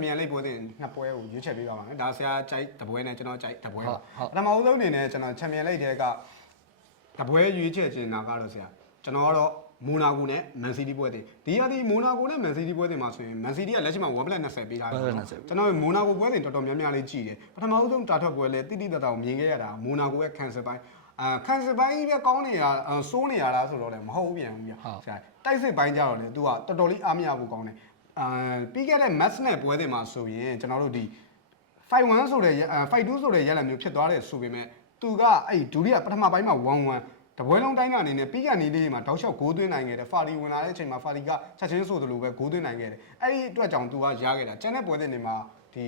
ပီယံလိပွဲစဉ်နှစ်ပွဲကိုရွေးချယ်ပေးပါပါမယ်ဒါဆရာကြိုက်တပွဲနဲ့ကျွန်တော်ကြိုက်တပွဲဟုပါတ်ဟုတ် ပထမဦးဆုံးအနေနဲ့ကျွန်တော်ချန်ပီယံလိတဲ့ကတပွဲရွေးချယ်ခြင်းနာကတော့ဆရာကျွန်တော်ကတော့မိုနာကိုနဲ့မန်စီးတီးပွဲတင်ဒီဟာဒီမိုနာကိုနဲ့မန်စီးတီးပွဲတင်မှာဆိုရင်မန်စီးတီးကလက်ရှိမှာ1 20ပေးထားတယ်1ပေါ့20နော်ကျွန်တော်မိုနာကိုပွဲတင်တော်တော်များများလေးကြည့်တယ်ပထမဦးဆုံးတာထွက်ပွဲလဲတိတိတတ်တာကိုမြင်ခဲ့ရတာမိုနာကိုရဲ့ cancel ပိုင်းအာကန်ဆယ်ပိုင်းပဲကောင်းနေရအာစိုးနေရတာဆိုတော့လည်းမဟုတ်ပြန်ဘူးပြဆရာတိုက်စစ်ပိုင်းကြတော့လေ तू ကတော်တော်လေးအားမရဘူးကောင်းတယ် အာပြီးခဲ့တဲ့ match နဲ့ပွဲတင်မှာဆိုရင်ကျွန်တော်တို့ဒီ fight 1ဆိုတဲ့အဲ fight 2ဆိုတဲ့ရလဒ်မျိုးဖြစ်သွားတယ်ဆိုပေမဲ့သူကအဲ့ဒုတိယပထမပိုင်းမှာ1 1တပွဲလုံးတိုင်းကနေနဲ့ပြီးကနေလေးမှာတောက်လျှောက်ဂိုးသွင်းနိုင်ခဲ့တယ်ဖာလီဝင်လာတဲ့အချိန်မှာဖာလီကချက်ချင်းဆိုသလိုပဲဂိုးသွင်းနိုင်ခဲ့တယ်အဲ့ဒီအတွက်ကြောင့်သူကရခဲ့တာကျန်တဲ့ပွဲတင်တွေမှာဒီ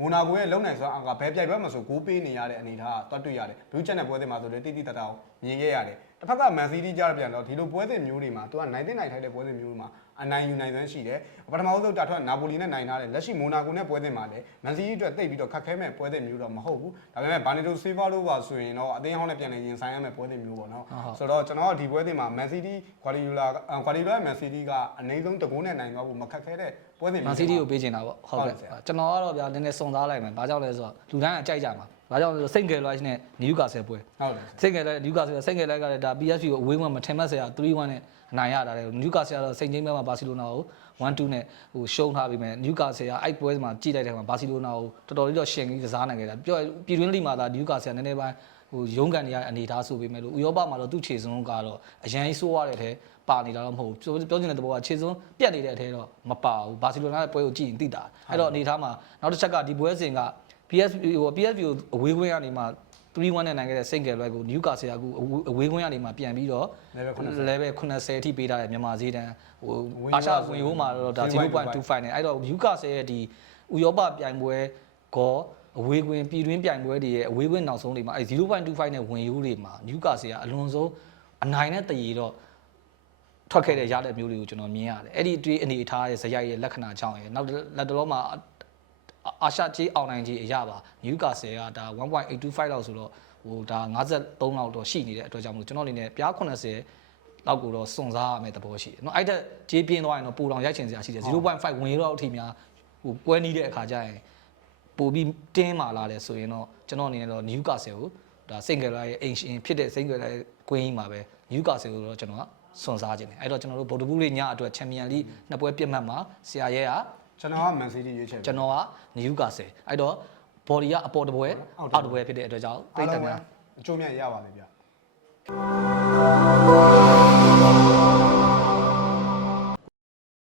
မိုနာကိုရဲ့လုံနိုင်စွာအကဘယ်ပြိုင်ပွဲမှာဆိုဂိုးပေးနေရတဲ့အနေထားကတွတ်တွေ့ရတယ်ဘလူးချက်တဲ့ပွဲတင်မှာဆိုလေတိတိတတ်တာကိုမြင်ခဲ့ရတယ်တစ်ဖက်ကမန်စီးတီးကြားပြန်တော့ဒီလိုပွဲတင်မျိုးတွေမှာသူကနိုင်တဲ့နိုင်ထိုက်တဲ့ပွဲတင်မျိုးတွေမှာအနိုင်ယူနိုင်သွင်းရှိတယ်ပထမဆုံးတာထွတ်နာပိုလီနဲ့နိုင်ထားတယ်လက်ရှိမိုနာကိုနဲ့ပွဲတင်မှာလည်းမန်စီးတီးအတွက်တိတ်ပြီးတော့ခက်ခဲမဲ့ပွဲတင်မျိုးတော့မဟုတ်ဘူးဒါပေမဲ့ဘာနီတိုဆေးဗာတို့ပါဆိုရင်တော့အသင်းဟောင်းနဲ့ပြန်လည်ရင်ဆိုင်ရမဲ့ပွဲတင်မျိုးပေါ့နော်ဆိုတော့ကျွန်တော်ကဒီပွဲတင်မှာမန်စီးတီးကွာလီယူလာကွာလီယူလာမန်စီးတီးကအနည်းဆုံးတကုန်းနဲ့နိုင်သွားဖို့မခက်ခဲတဲ့ ပွဲတင်မန်စီးတီးကိုပေးချင်တာပေါ့ဟုတ်ကဲ့ကျွန်တော်ကတော့ဗျာနည်းနည်းစုံသားလိုက်မယ်ဘာကြောင့်လဲဆိုတော့လူတိုင်းအကြိုက်ကြမှာဘာကြောင့်လဲဆိုတော့စိတ်ငယ်လိုက်နဲ့နယူကာဆယ်ပွဲဟုတ်တယ်စိတ်ငယ်လိုက်နယူကာဆယ်စိတ်ငယ်လိုက်ကလည်းဒါ PSV ကိုအဝေးမှာမထင်မှတ်စရာ3-1နဲ့အနိုင်ရတာလေနယူကာဆယ်ကတော့စိတ်ချင်းပဲမှာဘာစီလိုနာကို1-2နဲ့ဟိုရှုံးထားပြီးမယ်နယူကာဆယ်ကအဲ့ပွဲမှာကြည့်လိုက်တဲ့အခါမှာဘာစီလိုနာကိုတော်တော်လေးတော့ရှင်ကြီးကစားနိုင်ခဲ့တာပြောပြည်တွင်းလိမှာဒါနယူကာဆယ်နည်းနည်းပိုင်း ဟိုရုံးကန်နေရတဲ့အနေထားဆိုပေမဲ့လို့ဥရောပမှာတော့သူ့ခြေစွန်းကတော့အရန်ကြီးဆိုးရတဲ့အထဲပါနေတာတော့မဟုတ်ဘူးပြောချင်တဲ့ဘောကခြေစွန်းပြတ်နေတဲ့အထဲတော့မပါဘူးဘာစီလိုနာရဲ့ပွဲကိုကြည့်ရင်သိတာအဲ့တော့အနေထားမှာနောက်တစ်ချက်ကဒီပွဲစဉ်က PSV ဟို PSV ကိုအဝေးခွင့်ကနေမှ3-1နဲ့နိုင်ခဲ့တဲ့စိတ်ကယ်လွဲကိုနယူကာဆယ်ကအခုအဝေးခွင့်ကနေမှပြန်ပြီးတော့ level 80အထိပေးထားတဲ့မြန်မာဈေးတန်းဟိုအာရှဝင်ရိုးမှာတော့ဒါ0.25နဲ့အဲ့တော့နယူကာဆယ်ရဲ့ဒီဥရောပပြိုင်ပွဲကော အဝေးခွင့်ပြည်တွင်းပြိုင်ပွဲတွေရဲ့အဝေးခွင့်နောက်ဆုံးတွေမှာအဲ0.25နဲ့ဝင်ရိုးတွေမှာနယူကာဆယ်ကအလွန်ဆုံးအနိုင်နဲ့တည်ရတော့ထွက်ခဲ့တဲ့ရတဲ့မျိုးတွေကိုကျွန်တော်မြင်ရတယ်အဲ့ဒီအတွေ့အနေအထားရဲ့ဇယိုက်ရဲ့လက္ခဏာကြောင့်ရဲ့နောက်လက်တလုံးမှာ အာရှကြီးအောင်နိုင်ကြီးအရာပါနယူကာဆယ်ကဒါ1.825လောက်ဆိုတော့ဟိုဒါ53လောက်တော့ရှိနေတဲ့အတွက်ကြောင့်မလို့ကျွန်တော်အနေနဲ့ပြား80လောက်ကိုတော့စွန့်စားရမယ့်သဘောရှိတယ်เนาะအဲ့တက်ကြေးပြင်းသွားရင်တော့ပူတောင်ရိုက်ချင်စရာရှိတယ်0.5ဝင်ရောက်အထိများဟိုပွဲနီးတဲ့အခါကျရင် ပိုပြီးတင်းမာလာတယ်ဆိုရင်တော့ကျွန်တော်အနေနဲ့တော့နယူကာဆယ်ကိုဒါစိန်ကလာရဲ့အိမ်ရှင်ဖြစ်တဲ့စိန်ကလာရဲ့ကွင်းကြီးမှာပဲနယူကာဆယ်ကိုတော့ကျွန်တော်ကစွန့်စားခြင်းတယ်အဲ့တော့ကျွန်တော်တို့ဗိုလ်တပူးလေးညအတွက်ချန်ပီယံလိနှစ်ပွဲပြတ်မှတ်မှာဆရာရဲကကျွန်တော်ကမန်စီးတီးရွေးချယ်ကျွန်တော်ကနယူကာဆယ်အဲ့တော့ body ကအပေါ်တစ်ပွဲအောက်တစ်ပွဲဖြစ်တဲ့အတွက်ကြောင့်ပြိတ္တများအကျိုးမြတ်ရပါလိမ့်ဗျ